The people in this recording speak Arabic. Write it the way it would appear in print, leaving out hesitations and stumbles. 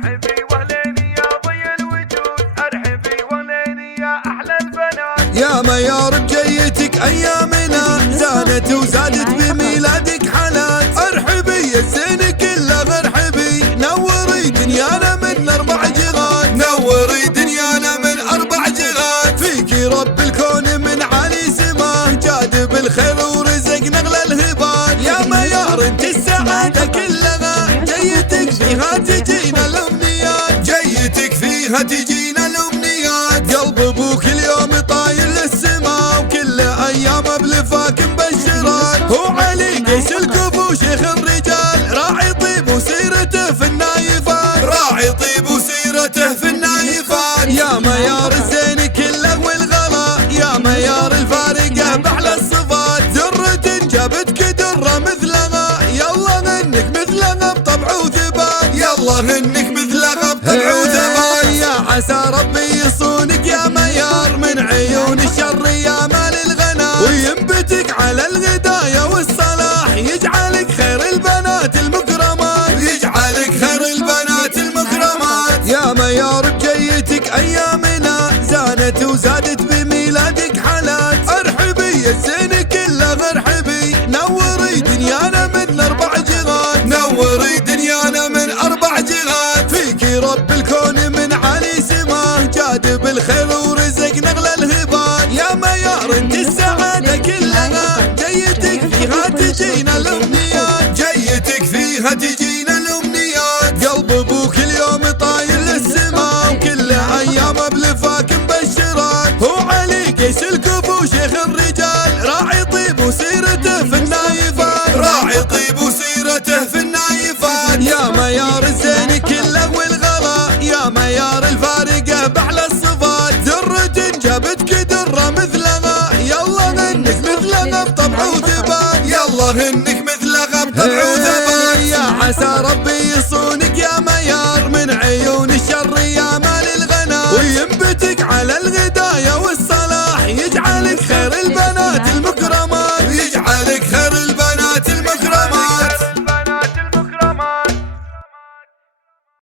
ارحبي وهليني يا ضي الوجود، ارحبي وهليني يا احلى البنات. يا ميار بجيتك ايامنا زانت وزادت بميلادك حالات. ارحبي يا الزين كله ارحبي، نوري دنيانا من 4 جهات، نوري دنيانا من 4 جهات. فيكي رب الكون من عالي سماه، جاد بالخير ورزقنا اغلى الهبات. يا ميار انت السعادة كلها، جيتك فيها تجينا الامنيات، جيتك فيها تجينا الامنيات. قلب ابوك اليوم طاير للسما، وكل ايامه بلفاك مبشرات. هو علي قيس الكفو شيخ الرجال، راعي طيب وسيرته في النايفات، راعي طيب وسيرته في النايفات. يا ميار الزين كله والغلا، يا ميار الفارقه باحلى الصفات. درة جابتك درة مثلها، يلا انك مثلها بطبع وثبات، يلا انك مثلها بطبع وثبات. يا عسى ربي يصونك يا ميار من عيون الشر يا مال الغنا، وينبتك على الغدايا والصلاح، يجعلك خير البنات المكرمات، يجعلك خير البنات المكرمات. يا ميار بجيتك ايامنا زانت وزادت بميلادك حالات. ارحبي يا الزين كله ارحبي، نوري دنيانا من 4 جهات، نوري دنيانا من 4 جهات. فيكي رب الكون من عالي سماه، جاد بالخير ورزقنا اغلى الهبات. يا ميار انت السعادة كلها، جيتك فيها تجينا الامنيات، جيتك فيها تجينا الامنيات. قلب ابوك اليوم طاير للسما، وكل ايامه بلفاك مبشرات. هو علي قيس الكفو شيخ الرجال، راعي طيب وسيرته في النايفات، راعي طيب وسيرته في النايفات. يا ميار الزين كله والغلا، يا ميار الفارقه باحلى الصفات. درة جابتك درة مثلها، يلا انك مثلها بطبع وثبات، يلا انك مثلها بطبع وثبات. يا عسى ربي يصونك يا ميار من عيون الشر يا مال الغنا، وينبتك على الغدايا والصلاح، يجعلك خير البنات